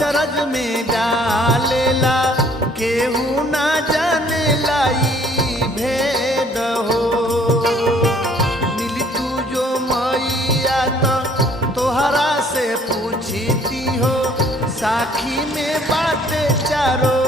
अचरज में डालेला केहू ना जाने लाई भेद हो। मिली तू जो मैया तो तोहरा से पूछती हो, साखी में बातें चारों